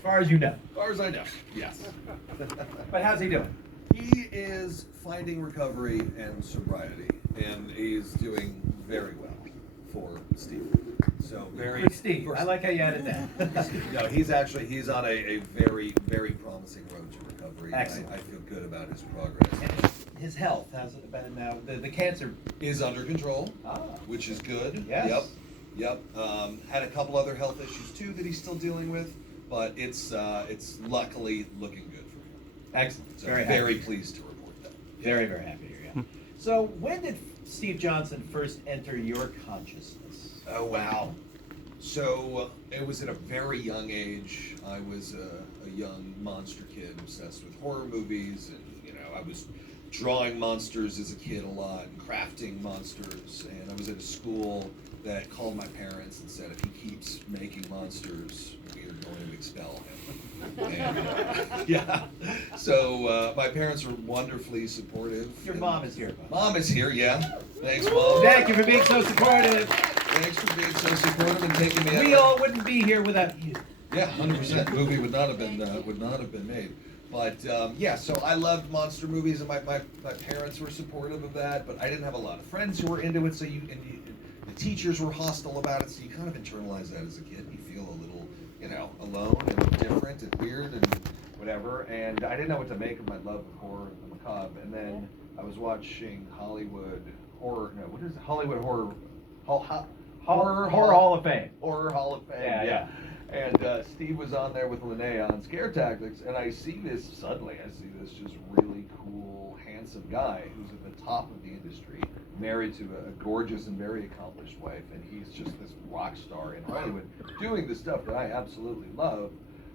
As far as you know. As far as I know, yes. But how's he doing? He is finding recovery and sobriety, and he's doing very well for Steve. So very For Steve. I like how you added that. No, he's on a very, very promising road to recovery. Excellent. I feel good about his progress. And his health, how's it been now? The cancer Is under control, Ah. which is good. Yes. Yep. Had a couple other health issues too that he's still dealing with, but it's luckily looking good for him. Excellent. So Very very happy. pleased to report that. Very, very happy to hear that. So when did Steve Johnson first enter your consciousness? Oh wow! So it was at a very young age. I was a young monster kid obsessed with horror movies, and I was drawing monsters as a kid a lot, and crafting monsters. And I was at a school that called my parents and said, if he keeps making monsters, we are going to expel him. And, yeah. So my parents were wonderfully supportive. Your mom is here. Mom is here, yeah. Thanks, Mom. Thank you for being so supportive. Thanks for being so supportive and taking me out. We all wouldn't be here without you. Yeah, 100%. The movie would not have been made. But yeah, so I loved monster movies, and my parents were supportive of that. But I didn't have a lot of friends who were into it. So the teachers were hostile about it. So you kind of internalize that as a kid. You feel a little, alone and different and weird and whatever. And I didn't know what to make of my love of horror and the macabre. And then I was watching Hollywood Horror Hall of Fame. Horror Hall of Fame. Yeah. And Steve was on there with Linnea on Scare Tactics, and I see this just really cool, handsome guy who's at the top of the industry, married to a gorgeous and very accomplished wife, and he's just this rock star in Hollywood doing the stuff that I absolutely love.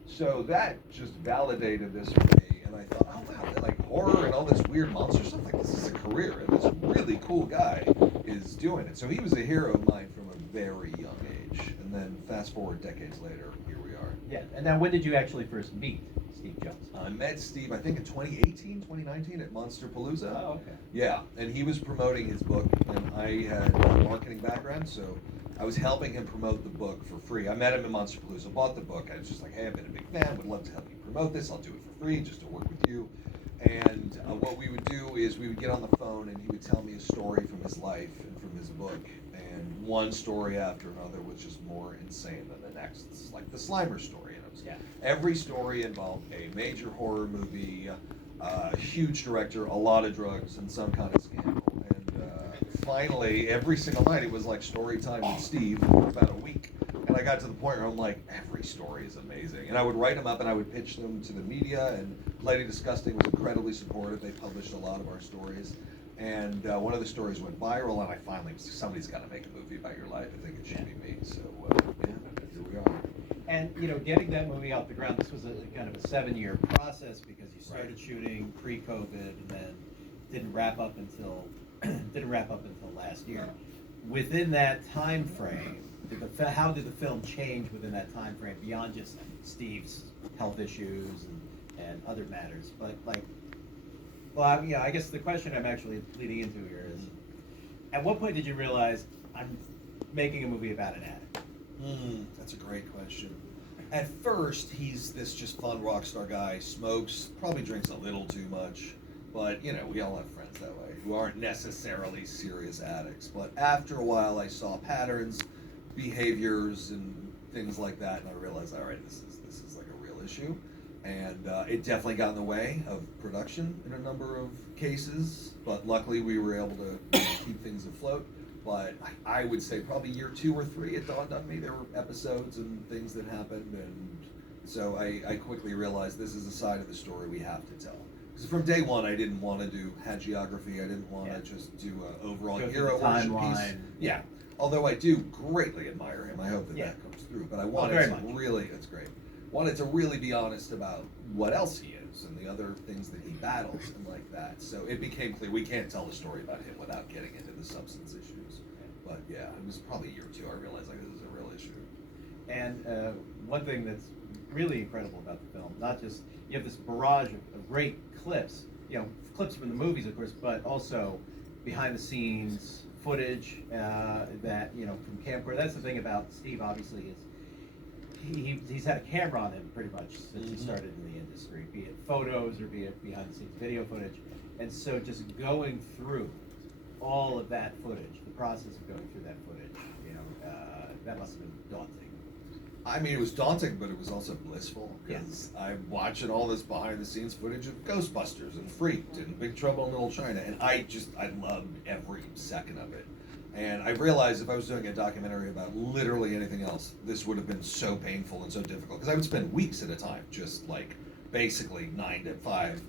So that just validated this for me, and I thought, oh wow, like horror and all this weird monster stuff, like this is a career, and this really cool guy is doing it. So he was a hero of mine from a very young age, and then fast forward decades later, here we are. Yeah, and now when did you actually first meet Steve Johnson? I met Steve, I think in 2018, 2019 at Monster Palooza. Oh, okay. Yeah, and he was promoting his book, and I had a marketing background, so I was helping him promote the book for free. I met him in Monster Palooza, bought the book. I was just like, hey, I've been a big fan, would love to help you promote this. I'll do it for free just to work with you. And what we would do is we would get on the phone, and he would tell me a story from his life and from his book. And one story after another was just more insane than the next. It's like the Slimer story. And it was, every story involved a major horror movie, a huge director, a lot of drugs, and some kind of scandal. And finally, every single night, it was like story time with Steve for about a week. And I got to the point where I'm like, every story is amazing. And I would write them up and I would pitch them to the media. And Bloody Disgusting was incredibly supportive. They published a lot of our stories. And one of the stories went viral, and I finally was, somebody's got to make a movie about your life. I think it should be me. So, yeah, here we are. And, getting that movie off the ground, this was a kind of a 7-year process because you started shooting pre-COVID and then didn't wrap up until last year. Within that time frame, how did the film change within that time frame beyond just Steve's health issues and other matters? But I guess the question I'm actually leading into here is, at what point did you realize I'm making a movie about an addict? That's a great question. At first, he's this just fun rock star guy, smokes, probably drinks a little too much, but we all have friends that way who aren't necessarily serious addicts. But after a while, I saw patterns, behaviors, and things like that, and I realized, all right, this is like a real issue. And it definitely got in the way of production in a number of cases, but luckily we were able to keep things afloat. But I would say probably year 2 or 3, it dawned on me there were episodes and things that happened, and so I quickly realized this is a side of the story we have to tell. Because from day one, I didn't want to do hagiography. I didn't want to just do an overall hero worship piece. Yeah. Although I do greatly admire him, I hope that comes through. But I wanted to really, it's great. Wanted to really be honest about what else he is and the other things that he battles and like that. So it became clear we can't tell the story about him without getting into the substance issues. But yeah, it was probably year 2 I realized this is a real issue. And one thing that's really incredible about the film, not just you have this barrage of great clips, clips from the movies, of course, but also behind the scenes footage that from camcorder. That's the thing about Steve, obviously, is he's had a camera on him pretty much since he Mhm. started in the industry, be it photos or be it behind the scenes video footage. And so just going through all of that footage, the process of going through that footage, that must have been daunting. I mean, it was daunting, but it was also blissful because I'm watching all this behind the scenes footage of Ghostbusters and Freaked and Big Trouble in Little China, and I loved every second of it. And I realized if I was doing a documentary about literally anything else, this would have been so painful and so difficult because I would spend weeks at a time just like basically 9 to 5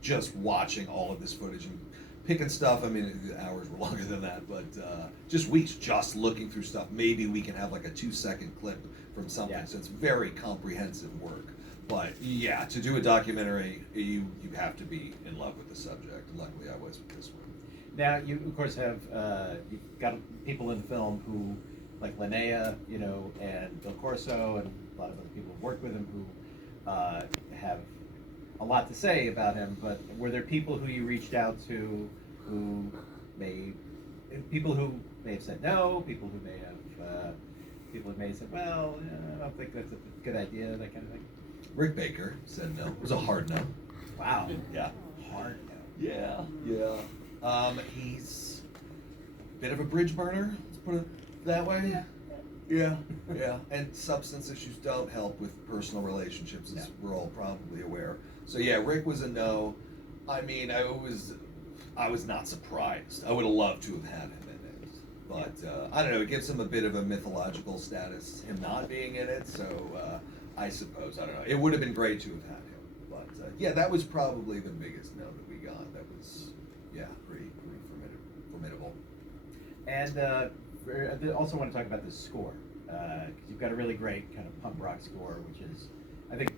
just watching all of this footage and picking stuff. I mean, the hours were longer than that, but just weeks just looking through stuff. Maybe we can have like a 2-second clip from something. Yeah. So it's very comprehensive work. But yeah, to do a documentary, you have to be in love with the subject. Luckily, I was with this one. Now, you of course have you've got people in the film who, like Linnea, and Bill Corso, and a lot of other people who worked with him who have a lot to say about him. But were there people who you reached out to who people who may have said no, people who may have said, well, I don't think that's a good idea, that kind of thing? Rick Baker said no. It was a hard no. Wow. Yeah. Hard no. Yeah. He's a bit of a bridge burner, let's put it that way. Yeah. And substance issues don't help with personal relationships, as we're all probably aware. So yeah, Rick was a no. I mean, I was not surprised. I would have loved to have had him in it. But I don't know, it gives him a bit of a mythological status, him not being in it, so I suppose, I don't know. It would have been great to have had him. But yeah, that was probably the biggest no that we got. That was, pretty formidable. And I also want to talk about the score, because you've got a really great kind of punk rock score, which is, I think,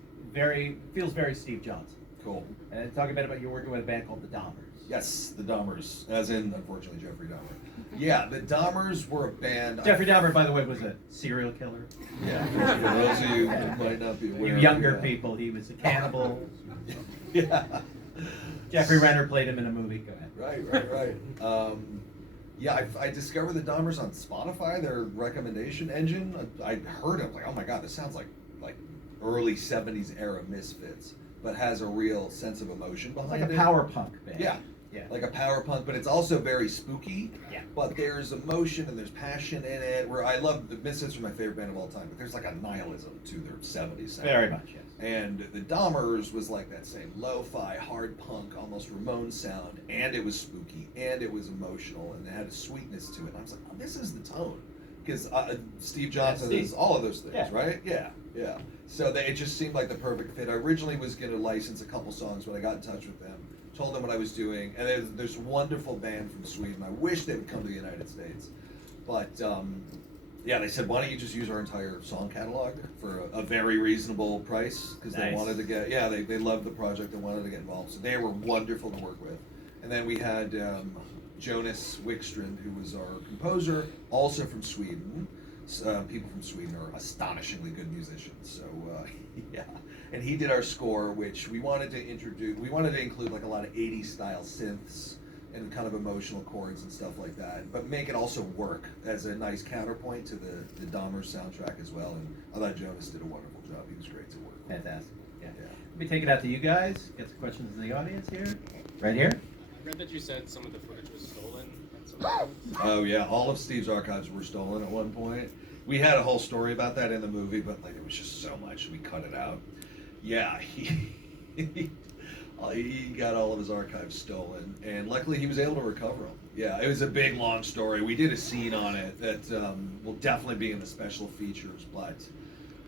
feels very Steve Johnson. Cool. And talk a bit about you're working with a band called the Dahmers. Yes, the Dahmers, as in, unfortunately, Jeffrey Dahmer. Yeah, the Dahmers were a band. Jeffrey Dahmer, by the way, was a serial killer. Yeah, for those of you who might not be aware. You younger people, he was a cannibal. Yeah. Jeffrey Renner played him in a movie. Go ahead. Right. Yeah, I discovered the Dahmers on Spotify, their recommendation engine. I heard it, like, oh my god, this sounds like early 70s era Misfits, but has a real sense of emotion It's behind like it. a power punk band. Yeah. Like a power punk, but it's also very spooky. Yeah. But there's emotion and there's passion in it. Where I love the Misfits are my favorite band of all time, but there's like a nihilism to their 70s sound. Very much, yes. And the Dahmers was like that same lo-fi, hard punk, almost Ramones sound, and it was spooky, and it was emotional, and it had a sweetness to it. And I was like, oh, this is the tone. Because Steve Johnson is all of those things, right? Yeah. So it just seemed like the perfect fit. I originally was going to license a couple songs, but I got in touch with them, told them what I was doing, and there's a wonderful band from Sweden. I wish they would come to the United States. But they said, why don't you just use our entire song catalog for a very reasonable price? Because they wanted to get, they loved the project and wanted to get involved. So they were wonderful to work with. And then we had Jonas Wickstrand, who was our composer, also from Sweden. People from Sweden are astonishingly good musicians. So and he did our score, which we wanted to include like a lot of 80s style synths and kind of emotional chords and stuff like that, but make it also work as a nice counterpoint to the Dahmer soundtrack as well. And I thought Jonas did a wonderful job. He was great to work with. Fantastic. Yeah. Let me take it out to you guys. Get some questions in the audience here. Right here. I read that you said some of the footage was stolen at some point. Oh yeah, all of Steve's archives were stolen at one point. We had a whole story about that in the movie, but like it was just so much, we cut it out. Yeah, he got all of his archives stolen, and luckily he was able to recover them. Yeah, it was a big, long story. We did a scene on it that will definitely be in the special features, but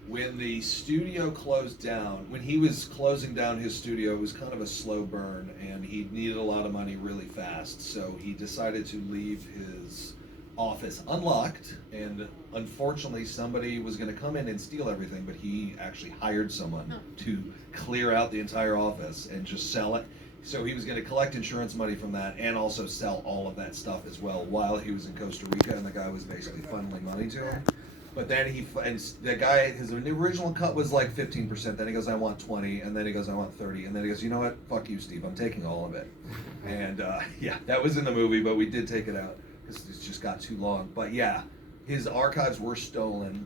when the studio closed down, when he was closing down his studio, it was kind of a slow burn, and he needed a lot of money really fast, so he decided to leave his office unlocked, and unfortunately somebody was going to come in and steal everything, but he actually hired someone to clear out the entire office and just sell it. So he was going to collect insurance money from that and also sell all of that stuff as well while he was in Costa Rica, and the guy was basically funneling money to him. But then the guy, his original cut was like 15%, then he goes, I want 20, and then he goes, I want 30, and then he goes, you know what, fuck you, Steve, I'm taking all of it. And that was in the movie, but we did take it out because it just got too long. But yeah, his archives were stolen,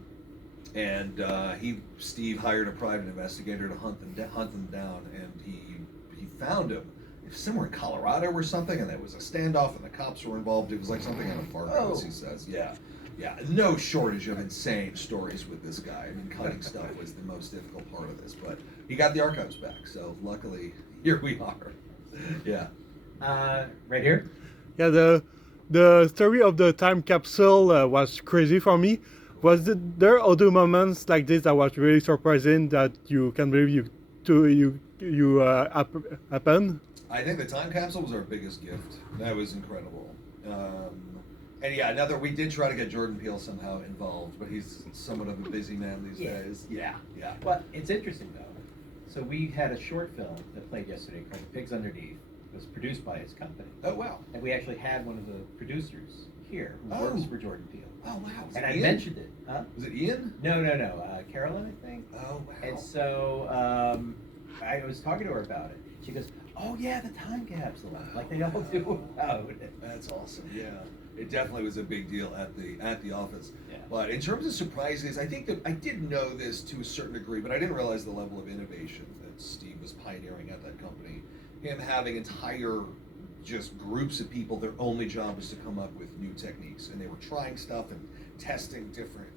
And Steve hired a private investigator to hunt them down, and he found him somewhere in Colorado or something, and there was a standoff, and the cops were involved. It was like something out of Fargo, as he says. Yeah. No shortage of insane stories with this guy. I mean, cutting stuff was the most difficult part of this, but he got the archives back, so luckily here we are. Yeah. Right here. Yeah, the story of the time capsule was crazy for me. There other moments like this that was really surprising that you can believe happen? I think the time capsule was our biggest gift. That was incredible. And yeah, we did try to get Jordan Peele somehow involved, but he's somewhat of a busy man these days. Yeah. Well, it's interesting though. So we had a short film that played yesterday called Pigs Underneath. It was produced by his company. Oh, wow. And we actually had one of the producers here who works for Jordan Peele. Oh, wow. And I mentioned it. Huh? Was it Ian? No. Carolyn, I think. Oh, wow. And so I was talking to her about it. She goes, "Oh yeah, the time capsule, like they all do about it." That's awesome. Yeah, it definitely was a big deal at the office. Yeah. But in terms of surprises, I think that I did know this to a certain degree, but I didn't realize the level of innovation that Steve was pioneering at that company. Him having entire just groups of people, their only job was to come up with new techniques, and they were trying stuff and testing different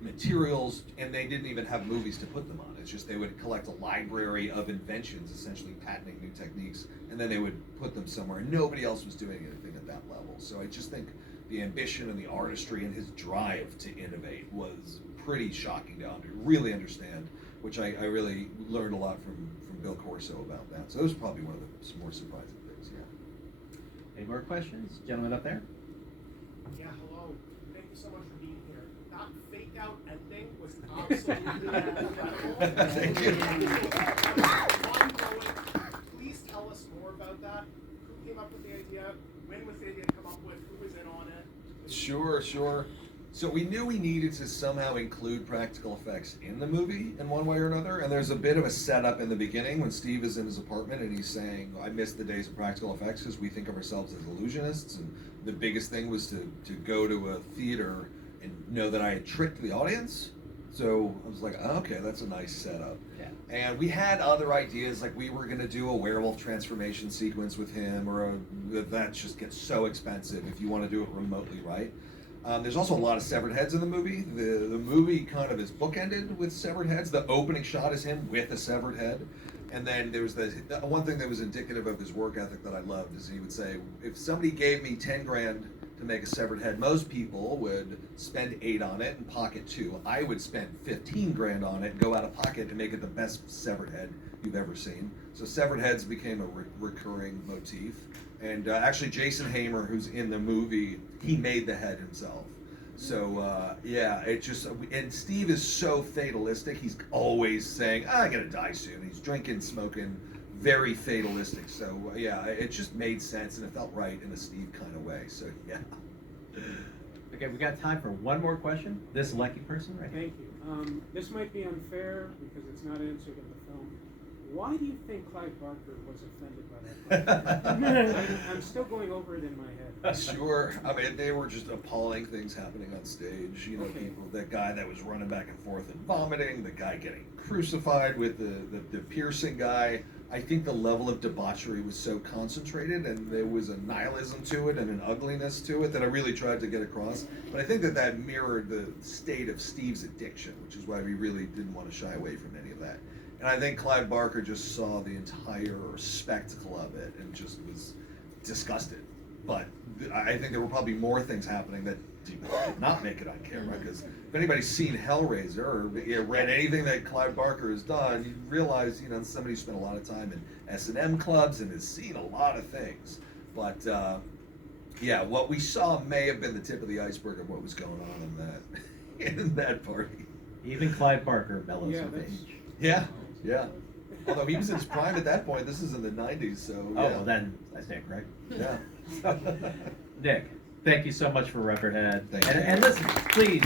materials, and they didn't even have movies to put them on. It's just they would collect a library of inventions, essentially patenting new techniques, and then they would put them somewhere, and nobody else was doing anything at that level. So I just think the ambition and the artistry and his drive to innovate was pretty shocking to really understand, which I really learned a lot from Bill Corso about that. So it was probably one of the more surprising things. Yeah. Any more questions, gentlemen up there? Yeah, hello. Thank you so much for being here. That faked out ending was absolutely incredible. Thank you. Mind-blowing. Please tell us more about that. Who came up with the idea? When was the idea come up with? Who was in on it? Sure. So we knew we needed to somehow include practical effects in the movie in one way or another, and there's a bit of a setup in the beginning when Steve is in his apartment and he's saying, "I miss the days of practical effects," because we think of ourselves as illusionists, and the biggest thing was to go to a theater and know that I had tricked the audience. So I was like, oh, okay, that's a nice setup. Yeah. And we had other ideas, like we were going to do a werewolf transformation sequence with him, that just gets so expensive if you want to do it remotely right. There's also a lot of severed heads in the movie. The movie kind of is bookended with severed heads. The opening shot is him with a severed head. And then there was the one thing that was indicative of his work ethic that I loved is he would say, if somebody gave me 10 grand to make a severed head, most people would spend 8 on it and pocket 2. I would spend 15 grand on it and go out of pocket and make it the best severed head you've ever seen. So severed heads became a recurring motif. And actually Jason Hamer, who's in the movie, he made the head himself. So it just, and Steve is so fatalistic. He's always saying, I'm gonna die soon. He's drinking, smoking, very fatalistic. So it just made sense and it felt right in a Steve kind of way. So yeah. Okay, we got time for one more question. This lucky person right here. Thank you. This might be unfair because it's not answered in the film. Why do you think Clive Barker was offended by that? I'm still going over it in my head. Sure. I mean, they were just appalling things happening on stage. You know, Okay. people, that guy that was running back and forth and vomiting, the guy getting crucified with the piercing guy. I think the level of debauchery was so concentrated and there was a nihilism to it and an ugliness to it that I really tried to get across. But I think that mirrored the state of Steve's addiction, which is why we really didn't want to shy away from any of that. And I think Clive Barker just saw the entire spectacle of it and just was disgusted. But I think there were probably more things happening that did not make it on camera, because if anybody's seen Hellraiser or read anything that Clive Barker has done, you realize, somebody who spent a lot of time in S&M clubs and has seen a lot of things. But what we saw may have been the tip of the iceberg of what was going on in that party. Even Clive Barker mellows Yeah, with that's- age. Yeah. Although he was in his prime at that point. This is in the 90s, so Oh, well then, I stand correct. yeah. Nick, thank you so much for Rubberhead. Thank you. And listen, please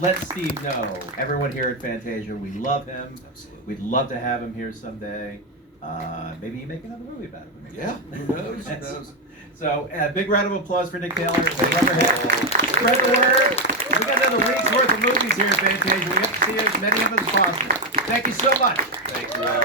let Steve know, everyone here at Fantasia, we love him. Absolutely. We'd love to have him here someday. Maybe you make another movie about him. Yeah, who knows? Who knows? So, big round of applause for Nick Taylor. Rubberhead. Spread the word. We got another week's worth of movies here at Fantasia. We hope to see as many of them as possible. Thank you so much. Thank you all.